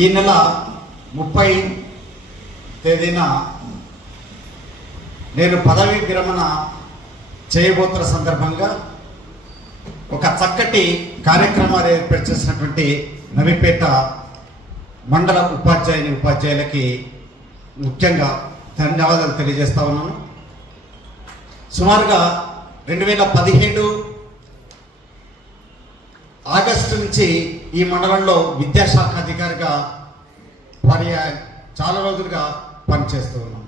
ఈ నెల ముప్పై తేదీన నేను పదవి విరమణ చేయబోతున్న సందర్భంగా ఒక చక్కటి కార్యక్రమాలు ఏర్పాటు చేసినటువంటి నవిపేట మండల ఉపాధ్యాయుని ఉపాధ్యాయులకి ముఖ్యంగా ధన్యవాదాలు తెలియజేస్తా ఉన్నాను. సుమారుగా రెండు వేల పదిహేడు ఆగస్టు నుంచి ఈ మండలంలో విద్యాశాఖ అధికారిగా మరి చాలా రోజులుగా పనిచేస్తూ ఉన్నాం.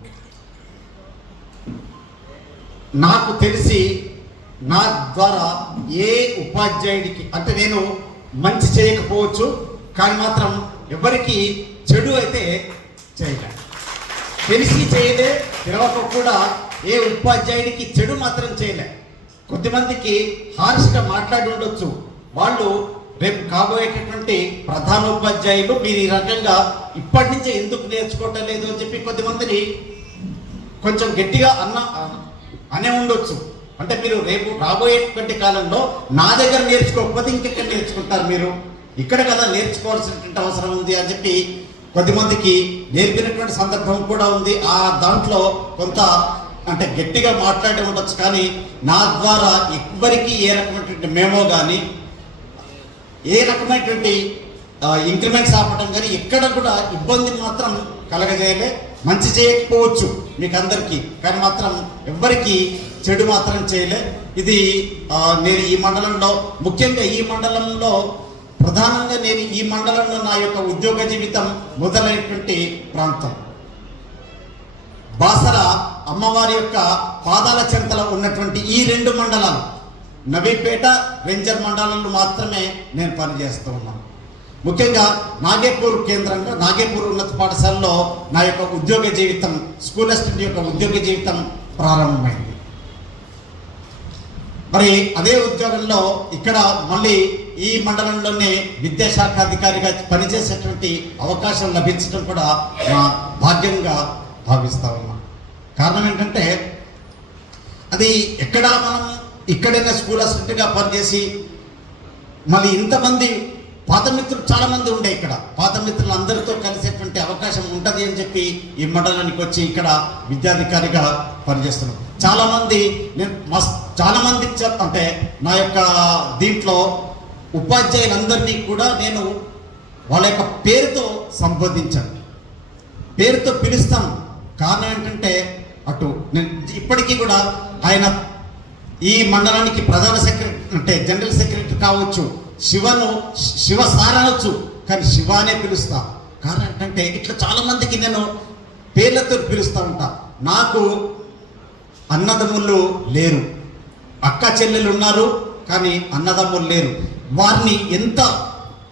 నాకు తెలిసి నా ద్వారా ఏ ఉపాధ్యాయుడికి అంటే నేను మంచి చేయకపోవచ్చు కానీ మాత్రం ఎవరికి చెడు అయితే చేయలే తెలిసి చేయలే తెలవక కూడా ఏ ఉపాధ్యాయుడికి చెడు మాత్రం చేయలే. కొద్దిమందికి హార్ష్గా మాట్లాడి ఉండొచ్చు. వాళ్ళు రేపు కాబోయేటటువంటి ప్రధాన ఉపాధ్యాయులు మీరు ఈ రకంగా ఇప్పటి నుంచే ఎందుకు నేర్చుకోవటం లేదు అని చెప్పి కొద్దిమందిని కొంచెం గట్టిగా అన్న అనే ఉండొచ్చు. అంటే మీరు రేపు రాబోయేటువంటి కాలంలో నా దగ్గర నేర్చుకోకపోతే ఇంకెక్కడ నేర్చుకుంటారు మీరు? ఇక్కడ కదా నేర్చుకోవాల్సినటువంటి అవసరం ఉంది అని చెప్పి కొద్దిమందికి నేర్పినటువంటి సందర్భం కూడా ఉంది. ఆ దాంట్లో కొంత అంటే గట్టిగా మాట్లాడి ఉండొచ్చు కానీ నా ద్వారా ఎవరికి ఏ రకమైనటువంటి మేమో కానీ ఏ రకమైనటువంటి ఇంక్రిమెంట్స్ ఆపడం కానీ ఎక్కడ కూడా ఇబ్బంది మాత్రం కలగజేయలే. మంచి చేయకపోవచ్చు మీకు అందరికీ కానీ మాత్రం ఎవ్వరికీ చెడు మాత్రం చేయలే. ఇది నేను ఈ మండలంలో ముఖ్యంగా ఈ మండలంలో ప్రధానంగా నేను ఈ మండలంలో నా యొక్క ఉద్యోగ జీవితం మొదలైనటువంటి ప్రాంతం. బాసర అమ్మవారి యొక్క పాదాల చెంతలో ఉన్నటువంటి ఈ రెండు మండలాలు నవీపేట వెంచర్ మండలంలో మాత్రమే నేను పనిచేస్తూ ఉన్నాను. ముఖ్యంగా నాగేపూర్ కేంద్రంగా నాగేపూర్ ఉన్నత పాఠశాలలో నా యొక్క ఉద్యోగ జీవితం స్కూల్ అసిస్టెంట్ యొక్క ఉద్యోగ జీవితం ప్రారంభమైంది. మరి అదే ఉద్యోగంలో ఇక్కడ మళ్ళీ ఈ మండలంలోనే విద్యాశాఖ అధికారిగా పనిచేసేటువంటి అవకాశం లభించడం కూడా నా భాగ్యంగా భావిస్తా ఉన్నాను కారణం ఏంటంటే అది ఎక్కడ మనం ఇక్కడైనా స్కూల్ అసిస్టెంట్గా పనిచేసి మళ్ళీ ఇంతమంది పాత మిత్రులు చాలామంది ఉండే ఇక్కడ. పాత మిత్రులు అందరితో కలిసేటువంటి అవకాశం ఉంటుంది అని చెప్పి ఈ మండలానికి వచ్చి ఇక్కడ విద్యాధికారిగా పనిచేస్తున్నాం. చాలామంది నేను మస్ చాలామంది అంటే నా యొక్క దీంట్లో ఉపాధ్యాయులందరినీ కూడా నేను వాళ్ళ యొక్క పేరుతో సంబోధించాను. పేరుతో పిలుస్తాను. కారణం ఏంటంటే అటు నేను ఇప్పటికీ కూడా ఆయన ఈ మండలానికి ప్రధాన సెక్రటరీ అంటే జనరల్ సెక్రటరీ కావచ్చు శివను శివ సార్ అనొచ్చు కానీ శివ అనే పిలుస్తా. కారణం ఏంటంటే ఇట్లా చాలా మందికి నేను పేర్లతో పిలుస్తూ ఉంటా. నాకు అన్నదమ్ములు లేరు. అక్క చెల్లెలు ఉన్నారు కానీ అన్నదమ్ములు లేరు. వారిని ఎంత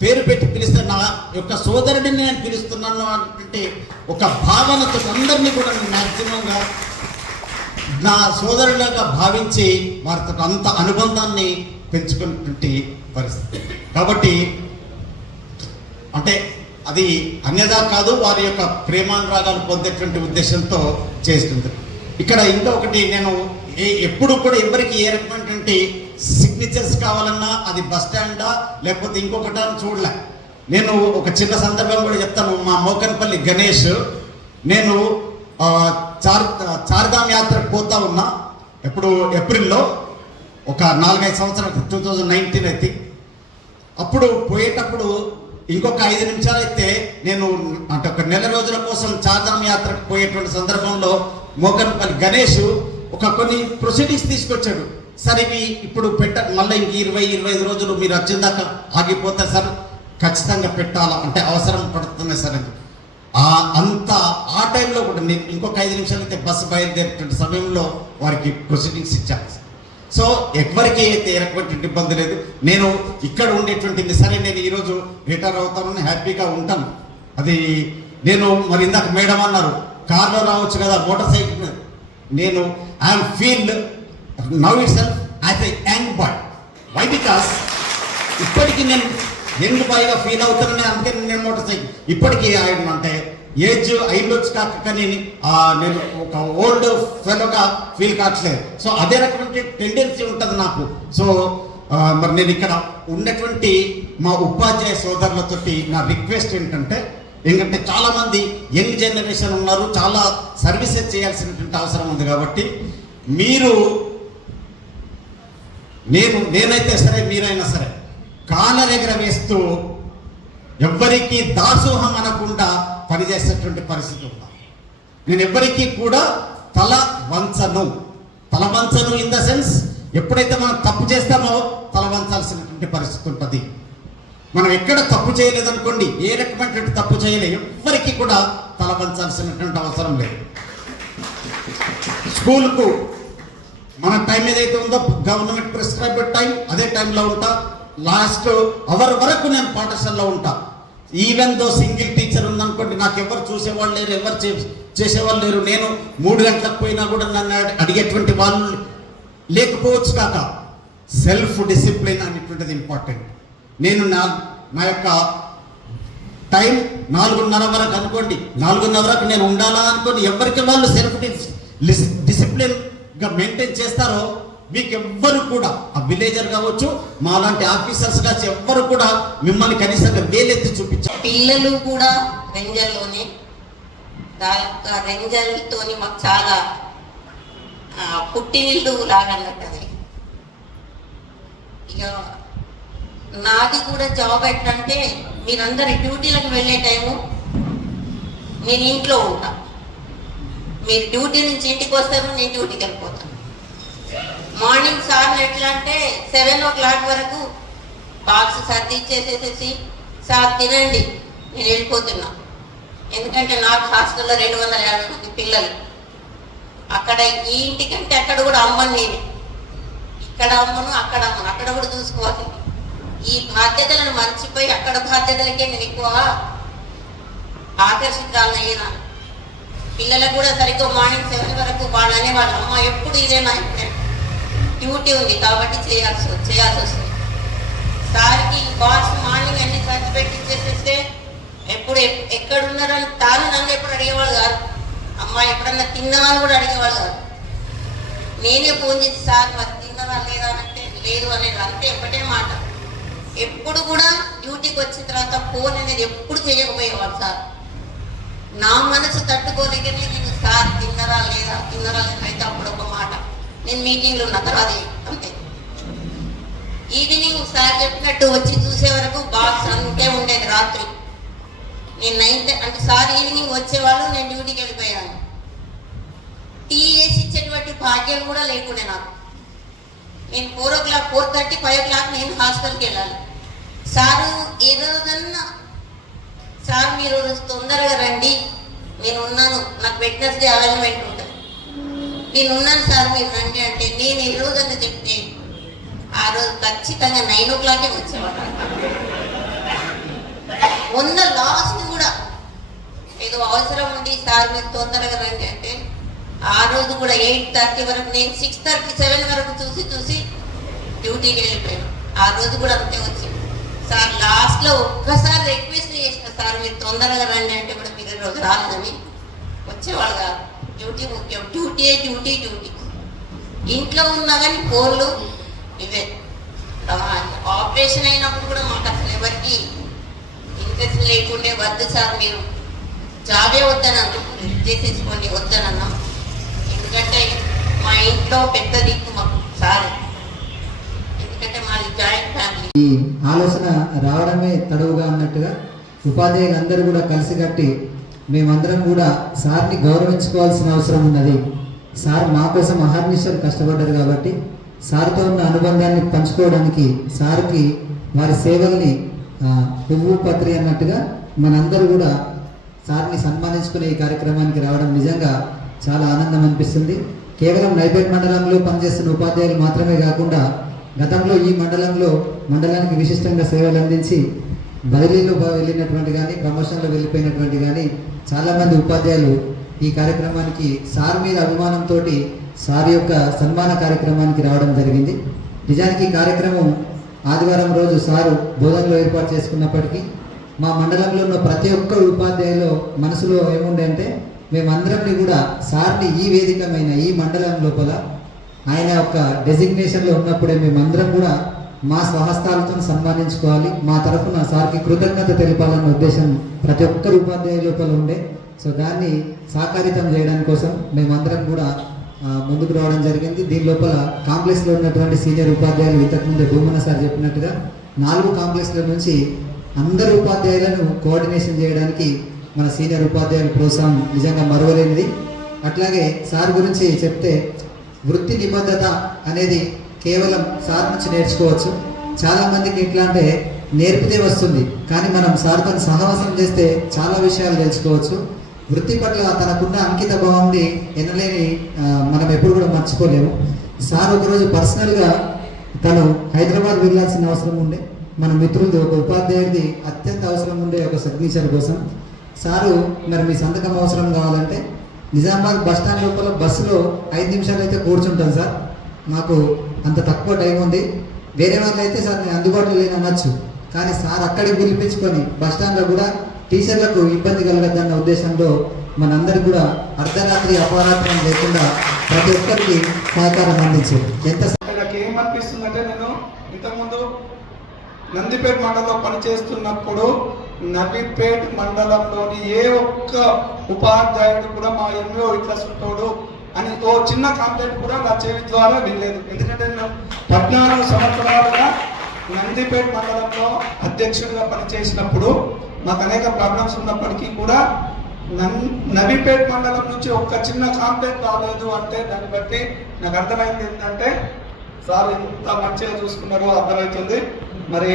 పేరు పెట్టి పిలిస్తే నా యొక్క సోదరుడిని నేను పిలుస్తున్నాను అంటే ఒక భావనతో అందరినీ కూడా మాక్సిమంగా మ్యాక్సిమంగా నా సోదరులుగా భావించి వారితో అంత అనుబంధాన్ని పెంచుకున్నటువంటి పరిస్థితి. కాబట్టి అంటే అది అన్యదా కాదు వారి యొక్క ప్రేమానురాగాలు పొందేటువంటి ఉద్దేశంతో చేస్తుంది. ఇక్కడ ఇంకా ఒకటి నేను ఏ- ఎప్పుడు కూడా ఎవరికి ఏ రకమైనటువంటి సిగ్నేచర్స్ కావాలన్నా అది బస్ స్టాండా లేకపోతే ఇంకొకటా అని చూడలే. నేను ఒక చిన్న సందర్భం కూడా చెప్తాను. మా మోకన్పల్లి గణేష్ నేను చార్ చార్ధామ్ యాత్రకు పోతా ఉన్నా. ఎప్పుడు ఏప్రిల్లో ఒక నాలుగైదు సంవత్సరాలు టూ థౌజండ్ నైన్టీన్ అయితే. అప్పుడు పోయేటప్పుడు ఇంకొక ఐదు నిమిషాలు అయితే నేను అంటే ఒక నెల రోజుల కోసం చార్ధామ్ యాత్రకు పోయేటువంటి సందర్భంలో మోకన్పల్లి గణేష్ ఒక కొన్ని ప్రొసీడింగ్స్ తీసుకొచ్చాడు. సరే ఇవి ఇప్పుడు పెట్ట మళ్ళీ ఇంక ఇరవై ఇరవై ఐదు రోజులు మీరు వచ్చిందాక ఆగిపోతే సార్ ఖచ్చితంగా పెట్టాలా? అంటే అవసరం పడుతుంది సార్ అని ఆ అంత ఆ టైంలో కూడా నేను ఇంకొక ఐదు నిమిషాలు అయితే బస్సు బయలుదేరేటువంటి సమయంలో వారికి ప్రొసీడింగ్స్ ఇచ్చాను సో ఎవరికి అయితే ఏ ఇబ్బంది లేదు. నేను ఇక్కడ ఉండేటువంటి సరే నేను ఈరోజు రిటైర్ అవుతానని హ్యాపీగా ఉంటాను. అది నేను మరి ఇందాక మేడం అన్నారు కార్లో రావచ్చు కదా మోటార్ సైకిల్ మీద. నేను I'm feel now itself as a young boy. Why because ఇప్పటికీ నేను ఎందుకు పైగా ఫీల్ అవుతానని అందుకే నేను మోటార్ సైకిల్. ఇప్పటికీ ఆయన అంటే ఏజ్ ఐదు కాక కానీ నేను ఒక ఓల్డ్ ఫెలోగా ఫీల్ కావట్లేదు. సో అదే రకమైన టెండెన్సీ ఉంటుంది నాకు. సో మరి నేను ఇక్కడ ఉన్నటువంటి మా ఉపాధ్యాయ సోదరులతోటి నా రిక్వెస్ట్ ఏంటంటే ఎందుకంటే చాలామంది యంగ్ జనరేషన్ ఉన్నారు చాలా సర్వీసెస్ చేయాల్సినటువంటి అవసరం ఉంది కాబట్టి మీరు నేను నేనైతే సరే మీరైనా సరే కాళ్ళరెగర వేస్తూ ఎవ్వరికీ దాసోహం అనకుండా పనిచేసేటువంటి పరిస్థితి ఉందా నేను ఎవ్వరికీ కూడా తల వంచను. తల వంచను ఇన్ ద సెన్స్ ఎప్పుడైతే మనం తప్పు చేస్తామో తల వంచాల్సినటువంటి పరిస్థితి ఉంటుంది. మనం ఎక్కడ తప్పు చేయలేదనుకోండి ఏ రకమైనటువంటి తప్పు చేయలేదు ఎవ్వరికీ కూడా తల వంచాల్సినటువంటి అవసరం లేదు. స్కూల్కు మన టైం ఏదైతే ఉందో గవర్నమెంట్ ప్రిస్క్రైబ్డ్ టైం అదే టైంలో ఉంటా. లాస్ట్ అవర్ వరకు నేను పాఠశాలలో ఉంటా. ఈవెన్ దో సింగిల్ టీచర్ ఉందనుకోండి నాకు ఎవరు చూసేవాళ్ళు లేరు ఎవరు చే- చేసేవాళ్ళు లేరు. నేను మూడు గంటలకు పోయినా కూడా నన్ను అడిగేటువంటి వాళ్ళు లేకపోవచ్చు కాక సెల్ఫ్ డిసిప్లిన్ అనేటువంటిది ఇంపార్టెంట్ నేను నా నా యొక్క టైం నాలుగున్నర వరకు అనుకోండి నాలుగున్నర వరకు నేను ఉండాలా అనుకోండి ఎవరికి వాళ్ళు సెల్ఫ్ డిసిప్లిన్గా మెయింటైన్ చేస్తారో మీకెవ్వరు కూడా ఆ విలేజర్ కావచ్చు మా లాంటి ఆఫీసర్స్ కావచ్చు ఎవ్వరు కూడా మిమ్మల్ని కనీసంగా వేలెత్తి చూపించారు పిల్లలు కూడా రెంజల్లోనే దాని యొక్క రెంజల్తోని మాకు చాలా పుట్టినిల్లు లాగన్నట్టు అది. ఇక నాది కూడా జాబ్ ఎట్లంటే మీరందరు డ్యూటీలకు వెళ్ళే టైము నేను ఇంట్లో ఉంటా. మీరు డ్యూటీ నుంచి ఇంటికి వస్తారు నేను డ్యూటీకి వెళ్ళిపోతాను మార్నింగ్ సార్ ఎట్లా అంటే సెవెన్ ఓ క్లాక్ వరకు బాక్స్ సర్ది ఇచ్చేసేసేసి సార్ తినండి నేను వెళ్ళిపోతున్నా. ఎందుకంటే నాకు హాస్టల్లో రెండు వందల యాభై మంది పిల్లలు. అక్కడ ఈ ఇంటికంటే అక్కడ కూడా అమ్మను నేను. ఇక్కడ అమ్మను అక్కడ అమ్మను అక్కడ కూడా చూసుకోవాలి. ఈ బాధ్యతలను మర్చిపోయి అక్కడ బాధ్యతలకే నేను ఎక్కువ ఆకర్షితురాలను అయ్యినా. పిల్లలకు కూడా సరిగ్గా మార్నింగ్ సెవెన్ వరకు వాళ్ళనే వాళ్ళ అమ్మ ఎప్పుడు ఇదేనా? డ్యూటీ ఉంది కాబట్టి చేయాల్సి చేయాల్సి వస్తుంది. సార్కి బాస్ మార్నింగ్ అన్ని ఖర్చు పెట్టి ఇచ్చేసేస్తే ఎప్పుడు ఎక్- ఎక్కడ ఉన్నారని తాను నన్ను ఎప్పుడు అడిగేవాళ్ళు కాదు. అమ్మ ఎప్పుడన్నా తిన్నవాళ్ళు అని కూడా అడిగేవాళ్ళు కాదు. నేనే ఫోన్ చేసి సార్ మరి తిన్నారా లేదా? అని అంటే లేదు అనేది అంతే ఒకటే మాట. ఎప్పుడు కూడా డ్యూటీకి వచ్చిన తర్వాత ఫోన్ అనేది ఎప్పుడు చేయకపోయేవాడు సార్. నా మనసు తట్టుకోలేకనే నేను సార్ తిన్నరా లేదా? తిన్నరా లేదా? అయితే అప్పుడు ఒక మాట. నేను మీటింగ్లో ఉన్న తర్వాత అంతే. ఈవినింగ్ సార్ చెప్పినట్టు వచ్చి చూసే వరకు బాక్స్ అంతే ఉండేది రాత్రి. నేను నైన్త్ అంటే సార్ ఈవినింగ్ వచ్చేవాళ్ళు నేను డ్యూటీకి వెళ్ళిపోయాను టీ వేసి ఇచ్చేటువంటి భాగ్యం కూడా లేకుండే నాకు. నేను four o'clock four thirty five o'clock నేను హాస్టల్కి వెళ్ళాలి. సారు ఏ రోజన్నా సార్ మీరు తొందరగా రండి నేను ఉన్నాను నాకు వెట్నెస్డే అవైలమెంట్ నేను ఉన్నాను సార్ మీరు రండి అంటే నేను ఏ రోజన్నా చెప్తే ఆ రోజు ఖచ్చితంగా నైన్ ఓ క్లాకే వచ్చేవాడు. వంద లాస్ట్ కూడా ఏదో అవసరం ఉంది సార్ మీరు తొందరగా రండి అంటే ఆ రోజు కూడా ఎయిట్ థర్టీ వరకు నేను సిక్స్ థర్టీ సెవెన్ వరకు చూసి చూసి డ్యూటీకి వెళ్ళిపోయాను. ఆ రోజు కూడా అంతే వచ్చింది. సార్ లాస్ట్లో ఒక్కసారి రిక్వెస్ట్ చేసిన సార్ మీరు తొందరగా రండి అంటే కూడా మీరు రోజు రాలేదని. వచ్చేవాళ్ళు కాదు. డ్యూటీ ముఖ్యం. Duty duty duty. ఇంట్లో ఉన్నా కానీ ఫోన్లు ఇవే. ఆపరేషన్ అయినప్పుడు కూడా మాకు అసలు ఎవరికి ఇంట్రెస్ట్ లేకుండే వద్దు సార్ మీరు. జాబే వద్దనన్ను చేసేసుకోండి వద్దనన్నాం ఎందుకంటే మా ఇంట్లో పెద్ద దిక్కు మాకు సార్. ఎందుకంటే మాది జాయింట్ ఫ్యామిలీ. ఈ ఆలోచన రావడమే తడవుగా అన్నట్టుగా ఉపాధ్యాయులు అందరూ కూడా కలిసికట్టి మేమందరం కూడా సార్ని గౌరవించుకోవాల్సిన అవసరం ఉన్నది. సార్ మా కోసం అహర్నిశలు కష్టపడ్డారు కాబట్టి సార్తో ఉన్న అనుబంధాన్ని పంచుకోవడానికి సార్కి వారి సేవల్ని పువ్వు పత్రి అన్నట్టుగా మనందరూ కూడా సార్ని సన్మానించుకునే ఈ కార్యక్రమానికి రావడం నిజంగా చాలా ఆనందం అనిపిస్తుంది. కేవలం నైపేట్ మండలంలో పనిచేస్తున్న ఉపాధ్యాయులు మాత్రమే కాకుండా గతంలో ఈ మండలంలో మండలానికి విశిష్టంగా సేవలు అందించి బదిలీలో వెళ్ళినటువంటి కానీ ప్రమోషన్లో వెళ్ళిపోయినటువంటి కానీ చాలామంది ఉపాధ్యాయులు ఈ కార్యక్రమానికి సార్ మీద అభిమానంతో సార్ యొక్క సన్మాన కార్యక్రమానికి రావడం జరిగింది. నిజానికి ఈ కార్యక్రమం ఆదివారం రోజు సారు బోధనలో ఏర్పాటు చేసుకున్నప్పటికీ మా మండలంలో ఉన్న ప్రతి ఒక్క ఉపాధ్యాయులు మనసులో ఏముండే అంటే మేమందరినీ కూడా సార్ని ఈ వేదికమైన ఈ మండలం లోపల ఆయన యొక్క డెసిగ్నేషన్లో ఉన్నప్పుడే మేమందరం కూడా మా స్వహస్తాలతో సన్మానించుకోవాలి. మా తరఫున సార్కి కృతజ్ఞత తెలిపాలన్న ఉద్దేశం ప్రతి ఒక్కరు ఉపాధ్యాయుల లోపల ఉండే. సో దాన్ని సాకారితం చేయడానికి కోసం మేమందరం కూడా ముందుకు రావడం జరిగింది. దీని లోపల కాంప్లెక్స్లో ఉన్నటువంటి సీనియర్ ఉపాధ్యాయులు ఇంతకుముందు భూమన సార్ చెప్పినట్టుగా నాలుగు కాంప్లెక్స్ల నుంచి అందరు ఉపాధ్యాయులను కోఆర్డినేషన్ చేయడానికి మన సీనియర్ ఉపాధ్యాయుల ప్రోత్సాహం నిజంగా మరువలేనిది. అట్లాగే సార్ గురించి చెప్తే వృత్తి నిబద్ధత అనేది కేవలం సార్ నుంచి నేర్చుకోవచ్చు. చాలా మందికి ఎట్లా అంటే నేర్పితే వస్తుంది. కానీ మనం సార్తో సహవాసం చేస్తే చాలా విషయాలు తెలుసుకోవచ్చు. వృత్తి పట్ల తనకున్న అంకిత భావంని ఎనలేని మనం ఎప్పుడు కూడా మర్చిపోలేము. సార్ ఒకరోజు పర్సనల్గా తను హైదరాబాద్ వెళ్ళాల్సిన అవసరం ఉండే. మన మిత్రులది ఒక ఉపాధ్యాయుడిది అత్యంత అవసరం ఉండే ఒక సిగ్నేచర్ కోసం. సారు మరి మీ సంతకం అవసరం కావాలంటే నిజామాబాద్ బస్ స్టాండ్ లోపల బస్సులో ఐదు నిమిషాలు అయితే కూర్చుంటాను సార్. నాకు అంత తక్కువ టైం ఉంది. వేరే వాళ్ళు అయితే సార్ నేను అందుబాటులో లేని అనొచ్చు. కానీ సార్ అక్కడికి పిలిపించుకొని బస్ స్టాండ్లో కూడా టీచర్లకు ఇబ్బంది కలగద్దన్న ఉద్దేశంలో మనందరికి కూడా అర్ధరాత్రి అపరాత్రం లేకుండా ప్రతి ఒక్కరికి సహకారం అందించారు. ఎంత నాకు ఏమనిపిస్తుందంటే నేను ఇంతకుముందు నందిపేట మండలంలో పనిచేస్తున్నప్పుడు నవీపేట్ మండలంలోని ఏ ఒక్క ఉపాధ్యాయుడు కూడా మా ఎంఓ ఇట్లా సుట్టోడు. అని ఓ చిన్న కంప్లైంట్ కూడా నా చెవి ద్వారా వినలేదు. ఎందుకంటే నేను పద్నాలుగు సంవత్సరాలుగా నందిపేట మండలంలో అధ్యక్షుడిగా పనిచేసినప్పుడు మాకు అనేక ప్రాబ్లమ్స్ ఉన్నప్పటికీ కూడా నన్ నవీపేట్ మండలం నుంచి ఒక్క చిన్న కాంప్లైంట్ రాలేదు అంటే దాన్ని బట్టి నాకు అర్థమైంది ఏంటంటే సార్ ఎంత మంచిగా చూసుకున్నారో అర్థమవుతుంది. మరి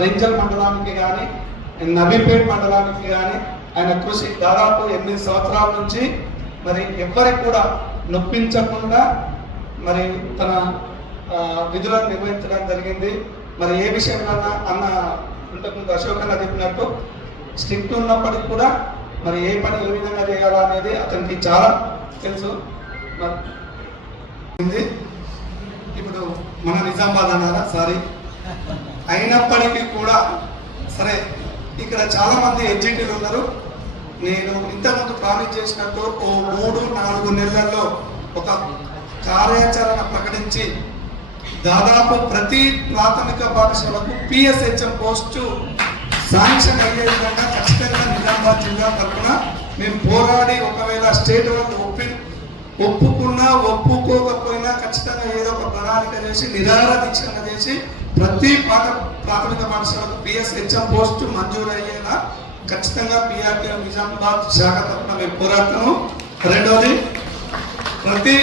రేంజల్ మండలానికి కానీ నవీపేట్ మండలానికి కానీ ఆయన కృషి దాదాపు ఎనిమిది సంవత్సరాల నుంచి మరి ఎవ్వరికి కూడా నొప్పించకుండా మరి తన విధులను నిర్వహించడం జరిగింది. మరి ఏ విషయంలో అన్న ఇంతకుముందు అశోక్ అన్న చెప్పినట్టు స్ట్రిక్ట్ ఉన్నప్పటికి కూడా మరి ఏ పని ఏ విధంగా చేయాలా అనేది అతనికి చాలా తెలుసు. మరి ఇప్పుడు మన నిజామాబాద్ అన్నారా? సారీ అయినప్పటికీ కూడా సరే ఇక్కడ చాలా మంది ఉన్నారు. నేను ఇంతకుముందు ప్రామిస్ చేసినట్టు ఓ మూడు నాలుగు నెలల్లో ఒక కార్యాచరణ ప్రకటించి దాదాపు ప్రతి ప్రాథమిక పాఠశాలకు పిఎస్హెచ్ఎం పోస్టు శాంక్షన్ అయ్యే విధంగా ఖచ్చితంగా నిజామాబాద్ జిల్లా తరఫున మేము పోరాడి ఒకవేళ స్టేట్ వాళ్ళు ఒప్పి ఒప్పుకున్నా ఒప్పుకోకపోయినా ఖచ్చితంగా ఏదో ఒక ప్రణాళిక చేసి నిరాహార దీక్షగా చేసి ప్రతి పాఠ ప్రాథమిక పాఠశాలకు పిఎస్హెచ్ఎం పోస్టు మంజూరు అయ్యేలా ఖచ్చితంగా పిఆర్టీ నిజామాబాద్ శాఖ తరఫున మేము పోరాడతాము రెండవది ప్రతి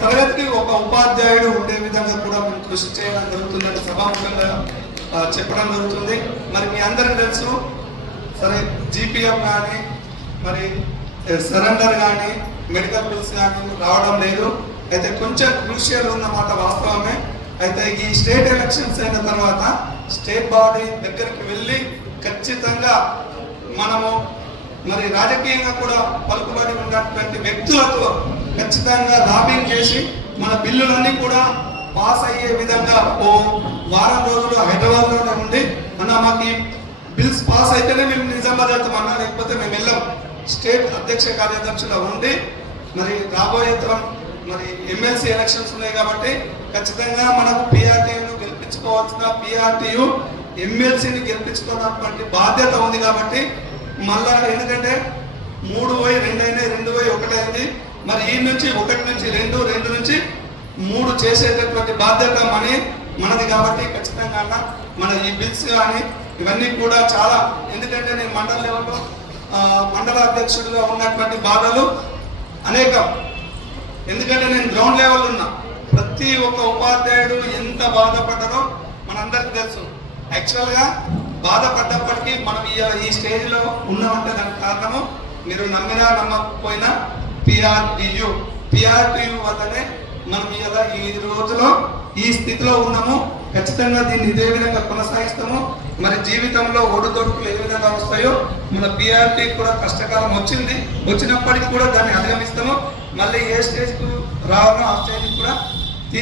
తరగతికి ఒక ఉపాధ్యాయుడు ఉండే విధంగా కూడా మేము కృషి చేయడం జరుగుతుందని సభాముఖంగా చెప్పడం జరుగుతుంది. మరి మీ అందరికీ తెలుసు సరే జీపీఎం కానీ మరి సరెండర్ కానీ మెడికల్ బిల్స్ కానీ రావడం లేదు. అయితే కొంచెం క్రూషియల్ ఉన్నమాట వాస్తవమే. అయితే ఈ స్టేట్ ఎలక్షన్స్ అయిన తర్వాత స్టేట్ బాడీ దగ్గరికి వెళ్ళి ఖచ్చితంగా మనము మరి రాజకీయంగా కూడా పలుకుబడి ఉన్నటువంటి వ్యక్తులతో ఖచ్చితంగా లాబింగ్ చేసి మన బిల్లులన్నీ కూడా పాస్ అయ్యే విధంగా ఓ వారం రోజులు హైదరాబాద్లోనే ఉండి అన్న మాకు బిల్స్ పాస్ అయితేనే మేము నిజామాబాద్ వెళ్తాం అన్నా లేకపోతే మేము వెళ్ళాం. స్టేట్ అధ్యక్ష కార్యదర్శిలో ఉండి మరి రాబోయే తరం మరి ఎమ్మెల్సీ ఎలక్షన్స్ ఉన్నాయి కాబట్టి ఖచ్చితంగా మనకు పిఆర్టీను గెలిపించుకోవాల్సిన పిఆర్టీయు ఎమ్మెల్సీని గెలిపించుకున్నటువంటి బాధ్యత ఉంది కాబట్టి మళ్ళా ఎందుకంటే మూడు పోయి రెండు అయినాయి రెండు పోయి ఒకటి అయింది. మరి ఈ నుంచి ఒకటి నుంచి రెండు రెండు నుంచి మూడు చేసేటటువంటి బాధ్యత మనీ మనది కాబట్టి ఖచ్చితంగా అన్న మన ఈ బిల్స్ కానీ ఇవన్నీ కూడా చాలా ఎందుకంటే నేను మండల లెవెల్లో మండల అధ్యక్షుడిగా ఉన్నటువంటి బాధలు అనేకం. ఎందుకంటే నేను గ్రౌండ్ లెవెల్ ఉన్నా. ప్రతి ఒక్క ఉపాధ్యాయుడు ఎంత బాధపడ్డారో మనందరికీ తెలుసు. యాక్చువల్గా బాధపడ్డప్పటికీ మనం ఈ ఈ స్టేజ్లో ఉన్నామంటే దానికి కారణము మీరు నమ్మినా నమ్మకపోయినా పిఆర్టీయు పిఆర్టీయు వల్లనే మనం ఇలా ఈ రోజులో ఈ స్థితిలో ఉన్నాము. ఖచ్చితంగా దీన్ని ఇదే విధంగా కొనసాగిస్తాము. మరి జీవితంలో ఒడిదొడుకులు ఏ విధంగా వస్తాయో మన పిఆర్టీ కూడా కష్టకాలం వచ్చింది. వచ్చినప్పటికీ కూడా దాన్ని అధిగమిస్తాము. మళ్ళీ ఏ స్టేజ్కు రావాలో ఆ స్టేజ్